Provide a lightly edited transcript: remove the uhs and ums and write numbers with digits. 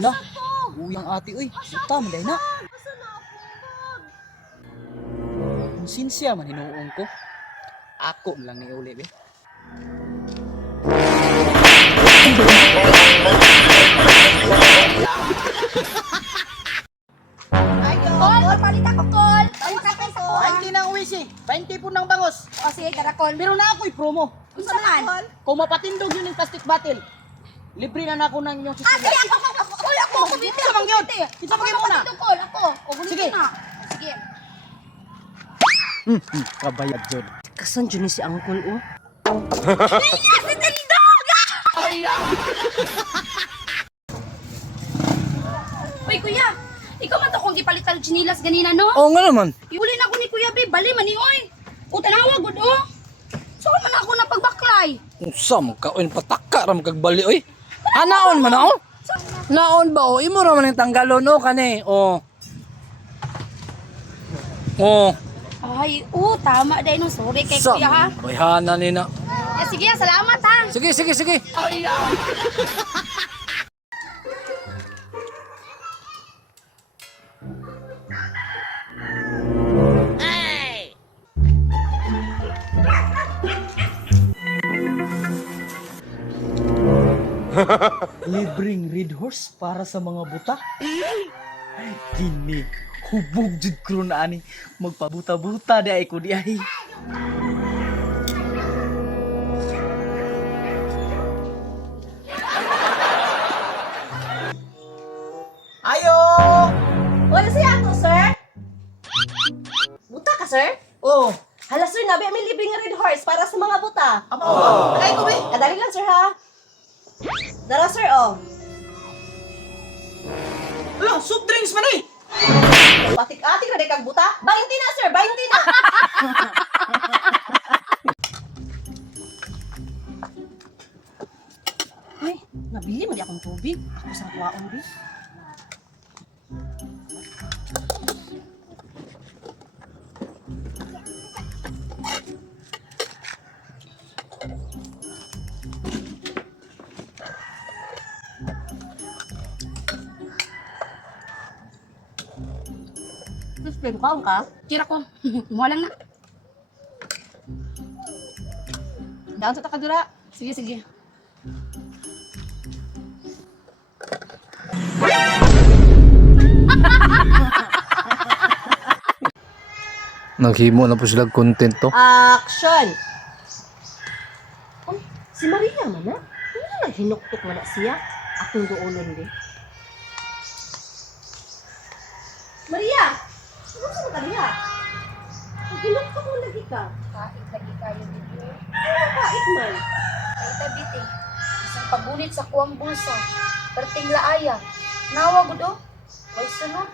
Hala, uwi ang ate, uy. Buta, manday na. Kung sinsya man hinuong ko, ako lang ni uli, be. Call, papalit ako, call. Palit ako sa call. 20 ng uwi si, 20 po ng bangos. O sige, karakol. Pero na ako'y promo. Unsa man? Kung mapatindog yun yung plastic bottle, libre na ako ng inyong Ah, sisila. sige, ako. Uy, ako. Isa bang yun? Isa bang yun muna? Ako, call, ako. O, Sige. na. Sige. Kabayad dyan. Kasan dyan si Uncle, oh? Yes, si Tindog! Uy, kuya. Ikaw man to kung gipalitan og chinilas ganina, no? Oo nga naman. Iuli na ako ni Kuya Be, bali man ni oy. O tanawa gud oh. So man ako na pagbaklay. Usam ka oy pataka ra magkagbali oy. Hanaon man ako. Naon ba o imo ra man ang tanggalon o kani o. O. Ay, tama dai no. Sorry kay Sam, Kuya ha. bayhana ni na. Sige, salamat ha. Sige sige sige. Libreng red horse para sa mga buta. Kini, hubog jud ko na ani. Magpabuta-buta di ay ko di ay. Ayo! Wala siya to, sir? Buta ka, sir? Oh, Hala, sir, nabi may libreng red horse para sa mga buta. apo. Tagay ko be. Kadali lang, sir, ha? Dara, sir, oh. Ala, soft drinks man eh. Patik-atik na kag buta. 20 na, sir, 20 na. Ay, nabili mo di akong tubig. Ako sa kuwaon, bi. Tapos, pero kaon ka? Tira ko. Mo lang na. Daan sa takadura. Sige, sige. Naghimo na po sila content to. Action! Oh, si Maria man na? Ano na hinuktok man na siya? Akong duolon din. Maria! Ano sa mga niya? Hinuktok mo lagi ka. Kahit lagi kayo dito. Ano kait man? Ay tabiting. Isang pabunit sa kuwang bulsa. Perting laaya. Nawa gud oh. May sunod.